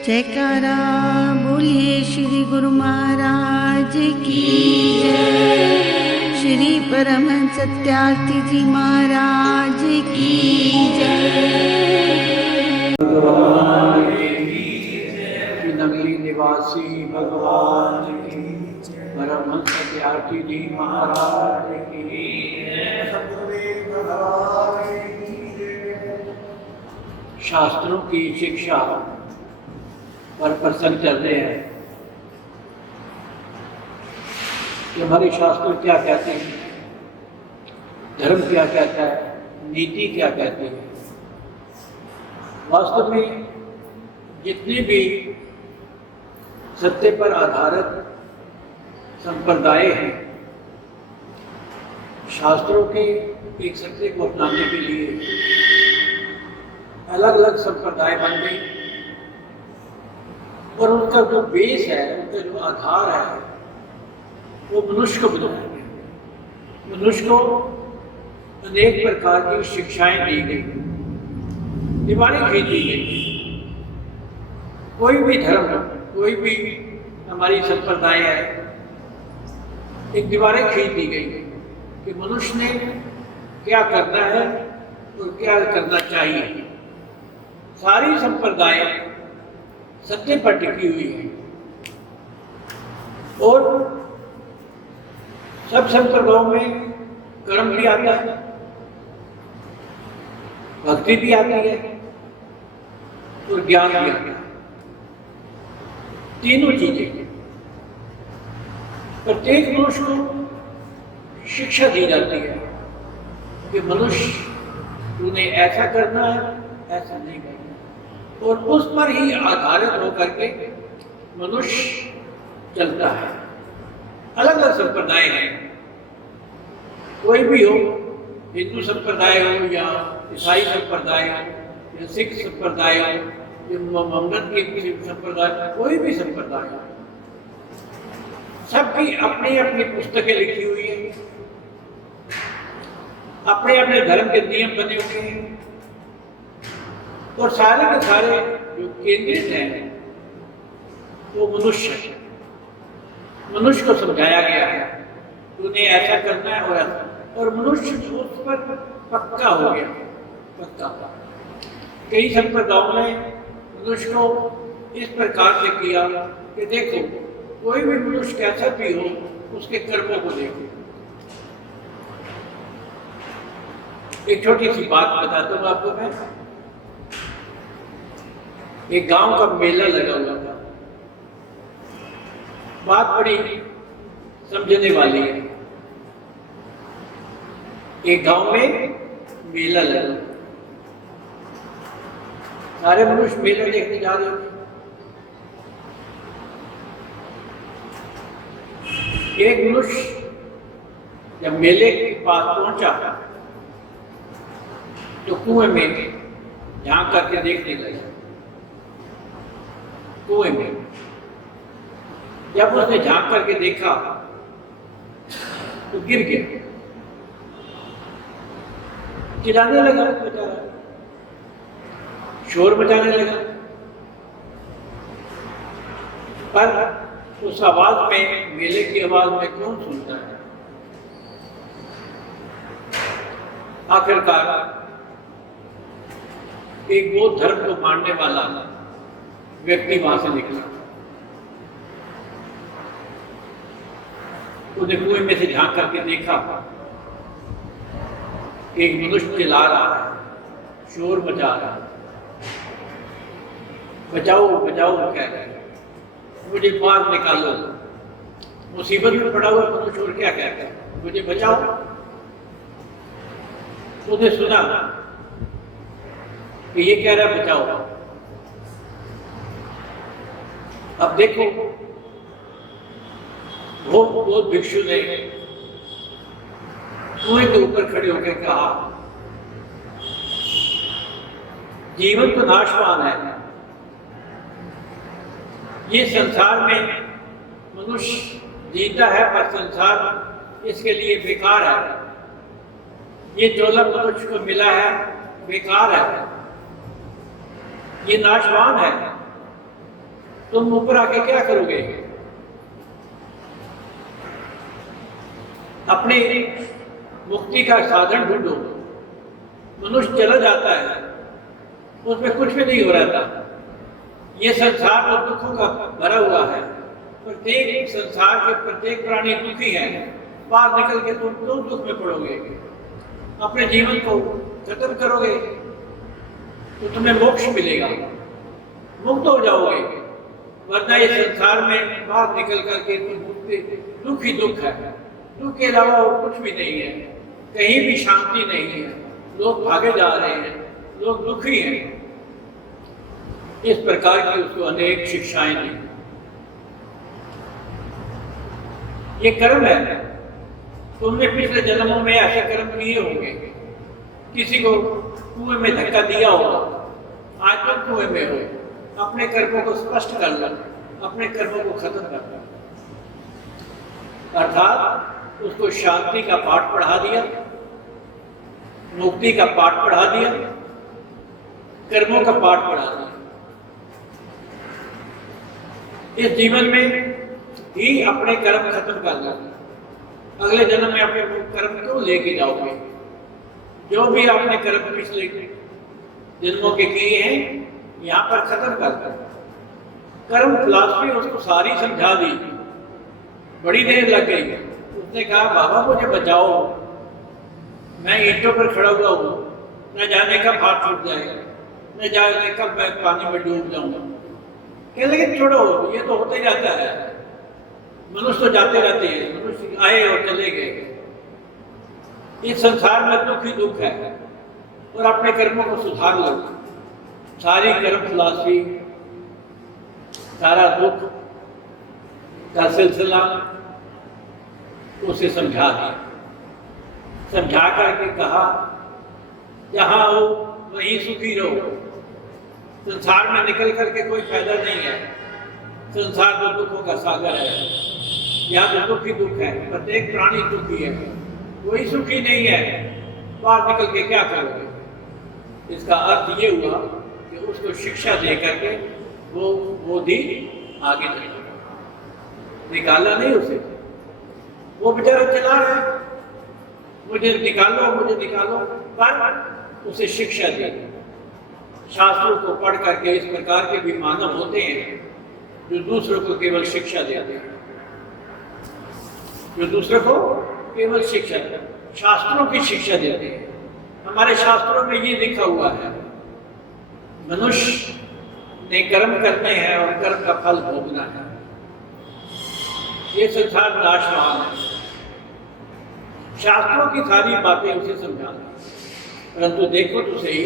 जयकारा बोलिए श्री गुरु महाराज की जय। श्री परमहंस सत्यार्थी जी महाराज की जय। नगरी निवासी भगवान की, परमहंस सत्यार्थी जी महाराज की। शास्त्रों की शिक्षा पर प्रसंग चल रहे हैं कि हमारे शास्त्र क्या कहते हैं, धर्म क्या कहता है, नीति क्या कहती है। वास्तव में जितने भी सत्य पर आधारित संप्रदाय हैं, शास्त्रों के एक सत्य को अपनाने के लिए अलग अलग संप्रदाय बन गए और उनका जो बेस है, उनका जो आधार है, वो मनुष्य को बनाया। मनुष्य को अनेक प्रकार की शिक्षाएं दी गई, दीवारें खींच दी गई। कोई भी धर्म, कोई भी हमारी संप्रदाय है, एक दीवारें खींच दी गई कि मनुष्य ने क्या करना है और क्या करना चाहिए। सारी संप्रदाय सत्य पर टिकी हुई है और सब संप्रदायों में कर्म भी आता है, भक्ति भी आती है और ज्ञान भी आता है। तीनों चीजें प्रत्येक मनुष्य को शिक्षा दी जाती है कि मनुष्य तूने ऐसा करना है, ऐसा नहीं करना, और उस पर ही आधारित होकर के मनुष्य चलता है। अलग अलग संप्रदाय हैं, कोई भी हो, हिंदू संप्रदाय हो या ईसाई संप्रदाय हो या सिख संप्रदाय हो या मोहम्मद की संप्रदाय, कोई भी संप्रदाय हो, सबकी अपनी अपनी पुस्तकें लिखी हुई हैं, अपने अपने धर्म के नियम बने हुए हैं और सारे के सारे जो केंद्रित हैं वो मनुष्य है। मनुष्य को समझाया गया है तूने ऐसा करना है और ऐसा, और मनुष्य उस पर पक्का हो गया, पक्का। कई संप्रदायों ने मनुष्य को इस प्रकार से किया कि देखो, कोई भी मनुष्य कैसा भी हो, उसके कर्मों को देखो। एक छोटी सी बात बताता हूँ आपको मैं। एक गांव का मेला लगा हुआ था, बात बड़ी समझने वाली है। एक गांव में मेला लगा, सारे मनुष्य मेला देखने जा रहे थे। एक मनुष्य जब मेले के पास पहुंचा तो कुएं में झांक करके देखने लगा। कुएं में जब उसने झांक करके देखा तो गिर गया, चिल्लाने लगा, बेचारा शोर मचाने लगा। पर उस आवाज में, मेले की आवाज में कौन सुनता है? आखिरकार एक बौद्ध धर्म को मानने वाला व्यक्ति वहां से निकला। उसने कुएं में से झांक करके देखा, एक मनुष्य चिल्ला रहा है, शोर मचा रहा है, बचाओ बचाओ कह रहा है, मुझे बाहर निकालो, मुसीबत में पड़ा हुआ मनुष्य और क्या कहता है, मुझे बचाओ। उसने सुना कि ये कह रहा है बचाओ। अब देखो, वो भिक्षु ने कुएं के ऊपर खड़े होकर कहा, जीवन तो नाशवान है, ये संसार में मनुष्य जीता है पर संसार इसके लिए बेकार है। ये दौलत मनुष्य को मिला है बेकार है, ये नाशवान है। तुम ऊपर आके क्या करोगे? अपने मुक्ति का साधन ढूंढो। मनुष्य चला जाता है, उसमें कुछ भी नहीं हो रहा था। ये संसार तो दुखों का भरा हुआ है। प्रत्येक संसार के प्रत्येक प्राणी दुखी है। बाहर निकल के तुम क्यों दुख में पड़ोगे? अपने जीवन को खत्म करोगे तो तुम्हें मोक्ष मिलेगा, मुक्त हो जाओगे। वरना ये संसार में बाहर निकल करके तुम दुख ही दुख है। दुख के अलावा और कुछ भी नहीं है। कहीं भी शांति नहीं है। लोग भागे जा रहे हैं, लोग दुखी हैं। इस प्रकार की उसको अनेक शिक्षाएं दी। ये कर्म है। तुमने पिछले जन्मों में ऐसे कर्म किए होंगे। किसी को कुएं में धक्का दिया होगा, आज तुम कुएं में हो। अपने कर्मों को स्पष्ट कर लो, अपने कर्मों को खत्म कर लो। अर्थात उसको शांति का पाठ पढ़ा दिया, मुक्ति का पाठ पढ़ा दिया, कर्मों का पाठ पढ़ा दिया। इस जीवन में ही अपने कर्म खत्म कर लो। अगले जन्म में अपने कर्म क्यों लेके जाओगे? जो भी आपने कर्म पिछले जन्मों के किए हैं, यहाँ पर खत्म कर दो। कर्म फिलॉसफी उसको सारी समझा दी। बड़ी देर लग गई। उसने कहा, बाबा मुझे बचाओ, मैं ईंटों पर खड़ा हुआ हूँ, न जाने कब हाथ छूट जाएगा, न जाने कब मैं पानी में डूब जाऊंगा। कह लेकिन छोड़ो, ये तो होता ही रहता है। मनुष्य तो जाते रहते हैं, मनुष्य आए और चले गए। इस संसार में दुख ही दुख है। और अपने कर्मों को सुधार लो। सारी कर्म फिलॉसफी, सारा दुख का सिलसिला उसे समझा दिया। समझा करके कहा, जहां हो वहीं सुखी रहो। संसार में निकल करके कोई फायदा नहीं है। संसार तो दुखों का सागर है। यहाँ तो दुख ही दुख है। प्रत्येक प्राणी दुखी है, कोई सुखी नहीं है। बाहर निकल के क्या करोगे? इसका अर्थ ये हुआ कि उसको शिक्षा दे करके वो बोधि आगे चला। निकाला नहीं उसे, वो बेचारा चला रहा है, मुझे निकालो मुझे निकालो, पर उसे शिक्षा दी। शास्त्रों को पढ़ करके इस प्रकार के भी मानव होते हैं जो दूसरों को केवल शिक्षा देते हैं, जो दूसरों को केवल शिक्षा, शास्त्रों की शिक्षा देते हैं। हमारे शास्त्रों में ये लिखा हुआ है, मनुष्य ने कर्म करने हैं और कर्म का फल भोगना है। ये संसार नाशवान है। शास्त्रों की सारी बातें उसे समझाना, परंतु देखो तो सही,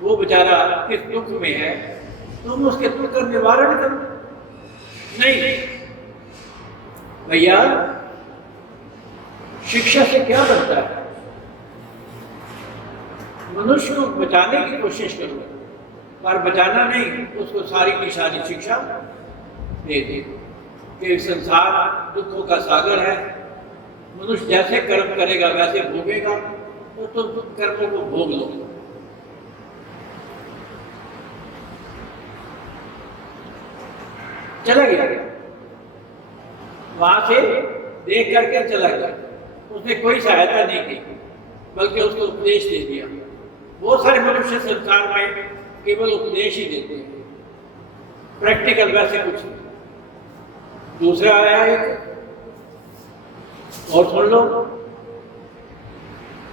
वो बेचारा किस दुख में है, तुम उसके दुख का निवारण करो। नहीं भैया, शिक्षा से क्या बनता है? मनुष्य को बचाने की कोशिश करो, पर बचाना नहीं, उसको सारी की सारी शिक्षा दे दे कि संसार दुखों का सागर है। मनुष्य जैसे कर्म करेगा वैसे भोगेगा, तो तुम कर्मों को भोग लो। चला गया, वहां से देख करके चला गया। उसने कोई सहायता नहीं की, बल्कि उसको उपदेश दे दिया। बहुत सारे मनुष्य संसार में केवल उपदेश ही देते हैं, प्रैक्टिकल वैसे कुछ नहीं। दूसरा आया एक और, सुन लो,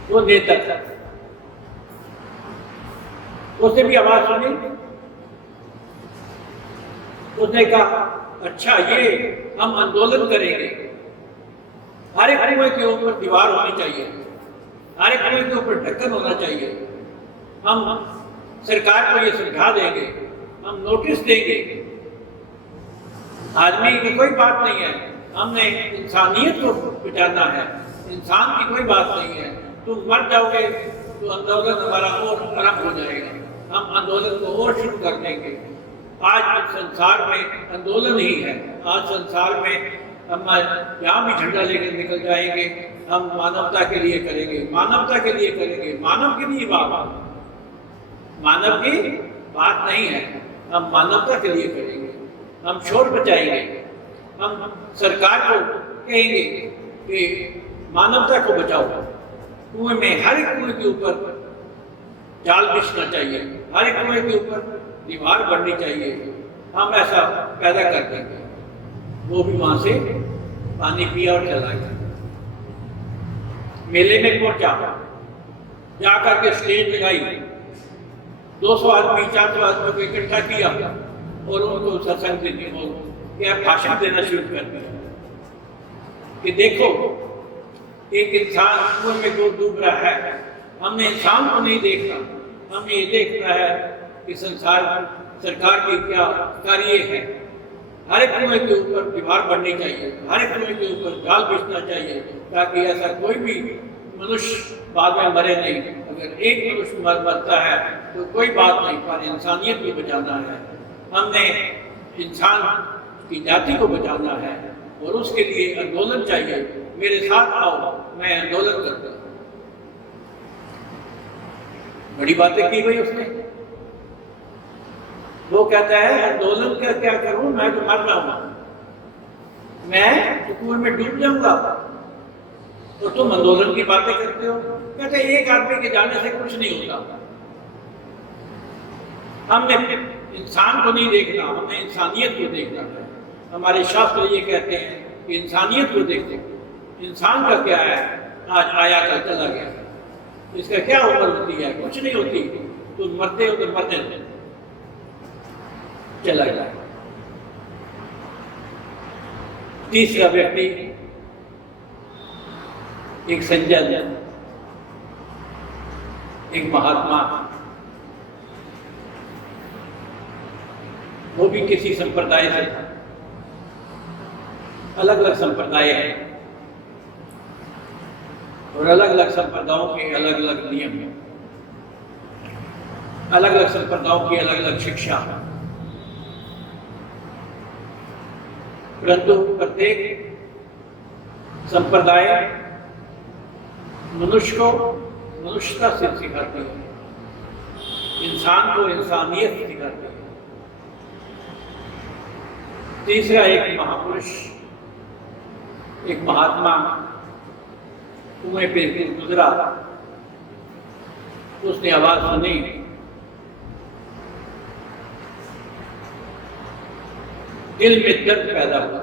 वो नेता था। उसने भी आवाज सुनी। उसने कहा, अच्छा ये हम आंदोलन करेंगे, हर एक कुएं के ऊपर दीवार होनी चाहिए, हर एक कुएं के ऊपर ढक्कन होना चाहिए। हम सरकार को ये समझा देंगे, हम नोटिस देंगे। आदमी की कोई बात नहीं है, हमने इंसानियत को बचाना है, इंसान की कोई बात नहीं है। तुम मर जाओगे तो आंदोलन हमारा और आरंभ हो जाएगा, हम आंदोलन को और शुरू कर देंगे। आज संसार में आंदोलन ही है। आज संसार में हम यहाँ भी झंडा लेकर निकल जाएंगे, हम मानवता के लिए करेंगे, मानवता के लिए करेंगे। मानव की नहीं बात, मानव की बात नहीं है, हम मानवता के लिए करेंगे, हम शोर बचाएंगे, हम सरकार को कहेंगे कि मानवता को बचाओ, कुएं में हर एक कुएं के ऊपर जाल बिछना चाहिए, हर एक कुएं के ऊपर दीवार बननी चाहिए। हम ऐसा पैदा कर देंगे। वो भी वहां से पानी पिया और चला गया। मेले में पहुंचा, जाकर के स्टेज लगाई, 200 आदमी 400 आदमी को इकट्ठा किया और उनको सत्संग देने को क्या भाषण देना शुरू कर दिया कि देखो एक इंसान कुएं में डूब रहा है, हमने इंसान को नहीं देखना, हमें ये देखना है कि सरकार की क्या कार्य है। हर एक कुएं के ऊपर दीवार बननी चाहिए, हर एक कुएं के ऊपर जाल बिछना चाहिए, ताकि ऐसा कोई भी मनुष्य बाद में मरे नहीं। अगर एक मनुष्य मरता है तो कोई बात नहीं, पर इंसानियत को बचाना है, हमने इंसान की जाति को बचाना है और उसके लिए आंदोलन चाहिए। मेरे साथ आओ, मैं आंदोलन करता हूँ। बड़ी बातें की गई उसने। वो कहता है आंदोलन का क्या करूं, मैं तो मर रहा हूं, मैं तो कुएं में डूब जाऊंगा, तो तुम आंदोलन की बातें करते हो। कहते एक आदमी के जाने से कुछ नहीं होता। हमने इंसान को नहीं देखना, हमने इंसानियत को देखना है। हमारे शास्त्र ये कहते हैं कि इंसानियत को देखते। इंसान का क्या है, आज आया कल चला गया, इसका क्या उम्र होती है, कुछ नहीं होती। तुम मरते हो तो मरते हो, चला गया। तीसरा व्यक्ति एक संजन, एक महात्मा, वो भी किसी संप्रदाय से था। अलग अलग संप्रदाय हैं और अलग अलग संप्रदायों के अलग अलग नियम हैं, अलग अलग संप्रदायों की अलग अलग शिक्षा। परंतु प्रत्येक संप्रदाय मनुष्य को मनुष्यता से सिखाती है, इंसान को इंसानियत सिखाती है। तीसरा एक महापुरुष, एक महात्मा कुएं पे गुजरा, उसने आवाज सुनी, दिल में दर्द पैदा हुआ।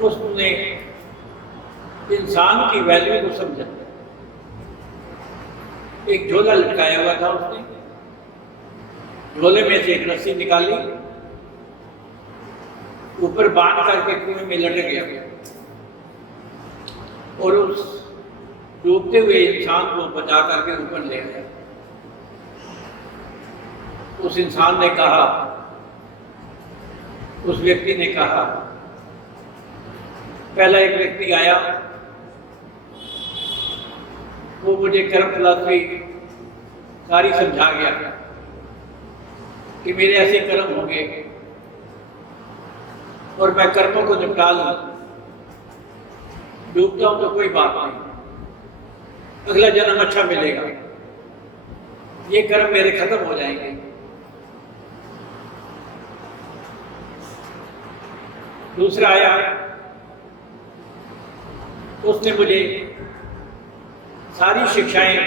उसने इंसान की वैल्यू को समझा। एक झोला लटकाया हुआ था, उसने झोले में से एक रस्सी निकाली, ऊपर बांध करके कुएं में लटक गया और उस डूबते हुए इंसान को बचा करके ऊपर ले आया। उस इंसान ने कहा, उस व्यक्ति ने कहा, पहला एक व्यक्ति आया, वो मुझे कर्म फिलॉसफी सारी समझा गया कि मेरे ऐसे कर्म होंगे और मैं कर्मों को निपटा लूं, डूबता हूं तो कोई बात नहीं, अगला जन्म अच्छा मिलेगा, ये कर्म मेरे खत्म हो जाएंगे। दूसरा आया, उसने मुझे सारी शिक्षाएं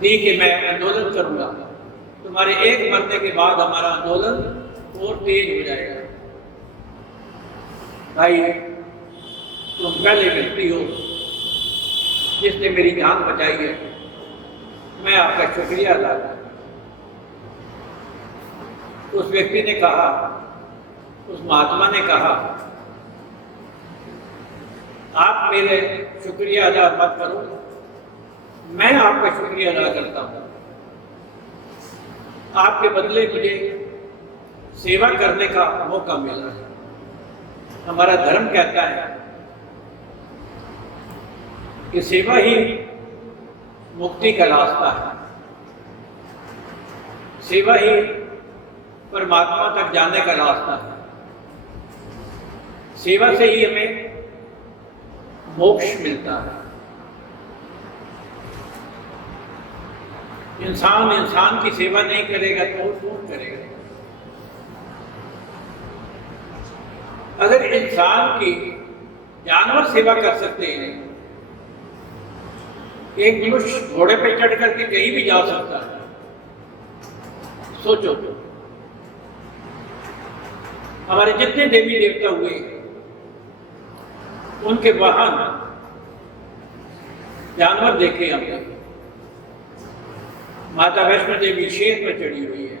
दी कि मैं आंदोलन करूंगा, तुम्हारे एक मरने के बाद हमारा आंदोलन और तेज हो जाएगा। भाई तुम पहले व्यक्ति हो जिसने मेरी जान बचाई है, मैं आपका शुक्रिया अदा करता हूं। उस व्यक्ति ने कहा, उस महात्मा ने कहा, आप मेरे शुक्रिया अदा मत करो, मैं आपका शुक्रिया अदा करता हूं। आपके बदले मुझे सेवा करने का मौका मिला है। हमारा धर्म कहता है कि सेवा ही मुक्ति का रास्ता है, सेवा ही परमात्मा तक जाने का रास्ता है, सेवा से ही हमें मोक्ष मिलता है। इंसान इंसान की सेवा नहीं करेगा तो और कौन करेगा? अगर इंसान की जानवर सेवा कर सकते हैं, एक मनुष्य घोड़े पे चढ़ करके कहीं भी जा सकता है, सोचो। हमारे जितने देवी देवता हुए उनके वाहन जानवर देखे हमने। माता वैष्णो देवी शेर पर चढ़ी हुई है,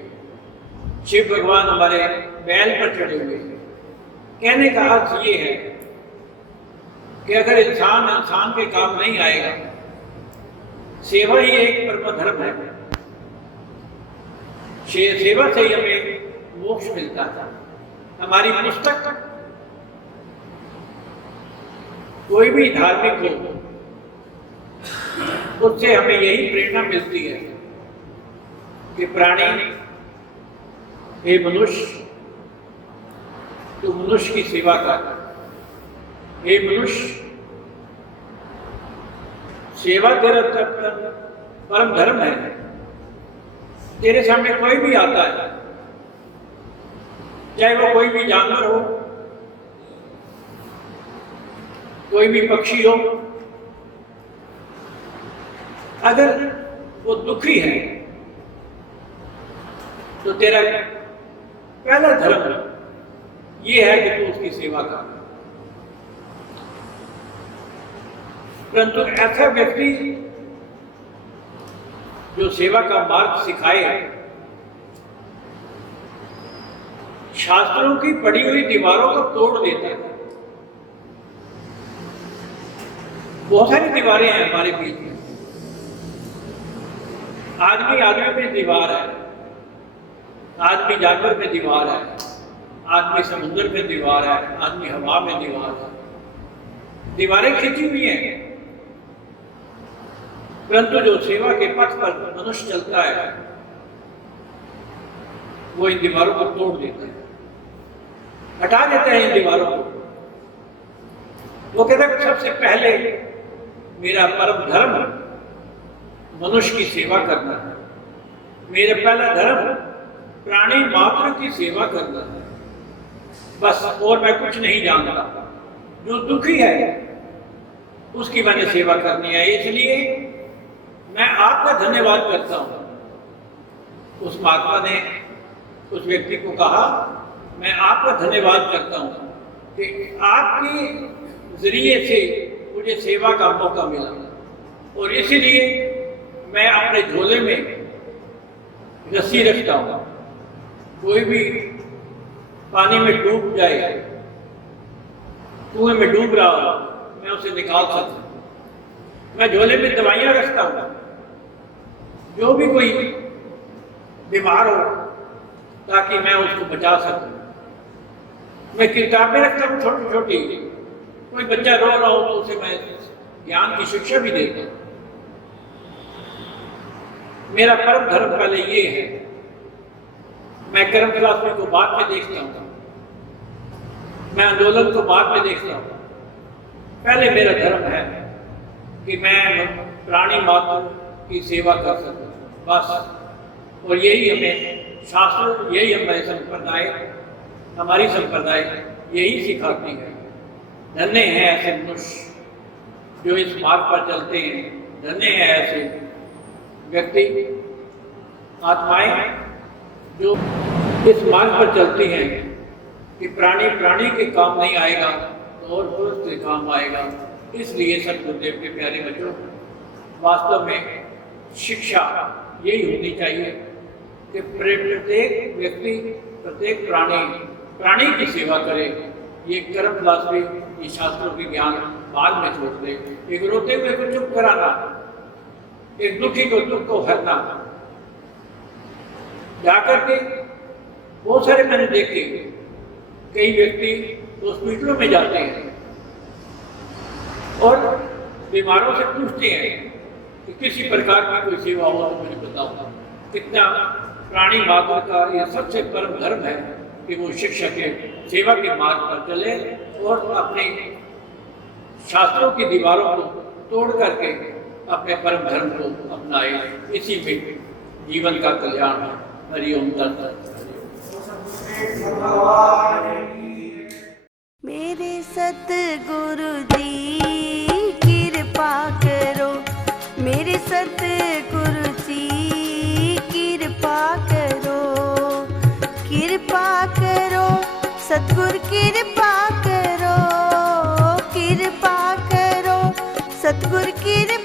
शिव भगवान हमारे बैल पर चढ़े हुए हैं। कहने का अर्थ ये है कि अगर इंसान इंसान के काम नहीं आएगा, सेवा ही एक परम धर्म है। सेवा से ही हमें मोक्ष मिलता था। हमारी पुस्तक कोई भी धार्मिक हो, उससे हमें यही प्रेरणा मिलती है कि प्राणी, हे मनुष्य, तू मनुष्य की सेवा कर। हे मनुष्य, सेवा तेरा परम धर्म है। तेरे सामने कोई भी आता है, चाहे वो कोई भी जानवर हो, कोई भी पक्षी हो, अगर वो दुखी है तो तेरा पहला धर्म ये है कि तू उसकी सेवा कर। परंतु ऐसा व्यक्ति जो सेवा का मार्ग सिखाए, शास्त्रों की पड़ी हुई दीवारों को तोड़ देता है। बहुत सारी दीवारें हैं हमारे बीच में। आदमी आदमी में दीवार है, आदमी जानवर में दीवार है, आदमी समुद्र में दीवार है, आदमी हवा में दीवार है। दीवारें खिंची हुई हैं, परंतु जो सेवा के पथ पर मनुष्य चलता है वो इन दीवारों को तोड़ देता है, हटा देता है इन दीवारों को। वो कहता है सबसे पहले मेरा परम धर्म मनुष्य की सेवा करना है। मेरा पहला धर्म प्राणी मात्र की सेवा करना है, बस, और मैं कुछ नहीं जानता। जो दुखी है उसकी मैंने सेवा करनी है। इसलिए मैं आपका धन्यवाद करता हूं। उस महात्मा ने उस व्यक्ति को कहा, मैं आपका धन्यवाद करता हूं कि आपके जरिए से मुझे सेवा का मौका मिला, और इसीलिए मैं अपने झोले में रस्सी रखता हूं। कोई भी पानी में डूब जाए, कुएं में डूब रहा हो, मैं उसे निकाल सकता। मैं झोले में दवाइयां रखता हूं, जो भी कोई बीमार हो ताकि मैं उसको बचा सकूं। मैं किताबें रखता हूं छोटी छोटी, कोई बच्चा रो रहा हो तो उसे मैं ज्ञान की शिक्षा भी देता हूं। मेरा परम धर्म पहले ये है। मैं कर्म फिलॉसफी को बाद में देखता हूं, मैं आंदोलन को बाद में देखता हूं। पहले मेरा धर्म है कि मैं प्राणी मात्र की सेवा कर सकूं, बस। और यही हमें शास्त्र, यही हमारे संप्रदाय, हमारी संप्रदाय यही सिखाती है। धन्य है ऐसे मनुष्य जो इस मार्ग पर चलते हैं। धन्य है ऐसे व्यक्ति, आत्माएं जो इस मार्ग पर चलती हैं कि प्राणी प्राणी के काम नहीं आएगा तो और पुरुष के काम आएगा। इसलिए सतगुरुदेव के प्यारे बच्चों, वास्तव में शिक्षा यही होनी चाहिए कि प्रत्येक व्यक्ति, प्रत्येक प्राणी की सेवा करे। ये कर्म फिलॉसफी, ये शास्त्रों की ज्ञान बाद में छोड़ दे। एक रोते हुए को चुप कराना, एक दुखी को दुख को हरना, जाकर के बहुत सारे मैंने देखे, कई व्यक्ति हॉस्पिटलों में जाते हैं और बीमारों से पूछते हैं कि किसी प्रकार की कोई सेवा हो तो मुझे बताओ। कितना प्राणी मात्र का ये सबसे परम धर्म है कि वो शिक्षा के सेवा के मार्ग पर चले और अपने शास्त्रों की दीवारों को तोड़ करके अपने परम धर्म को अपनाए। इसी में जीवन का कल्याण हो। हरि ओम तत्सत। मेरे सतगुरु जी कृपा करो, मेरे सतगुरु जी कृपा करो, कृपा करो सतगुरु कृपा करो, कृपा करो सतगुरु कृपा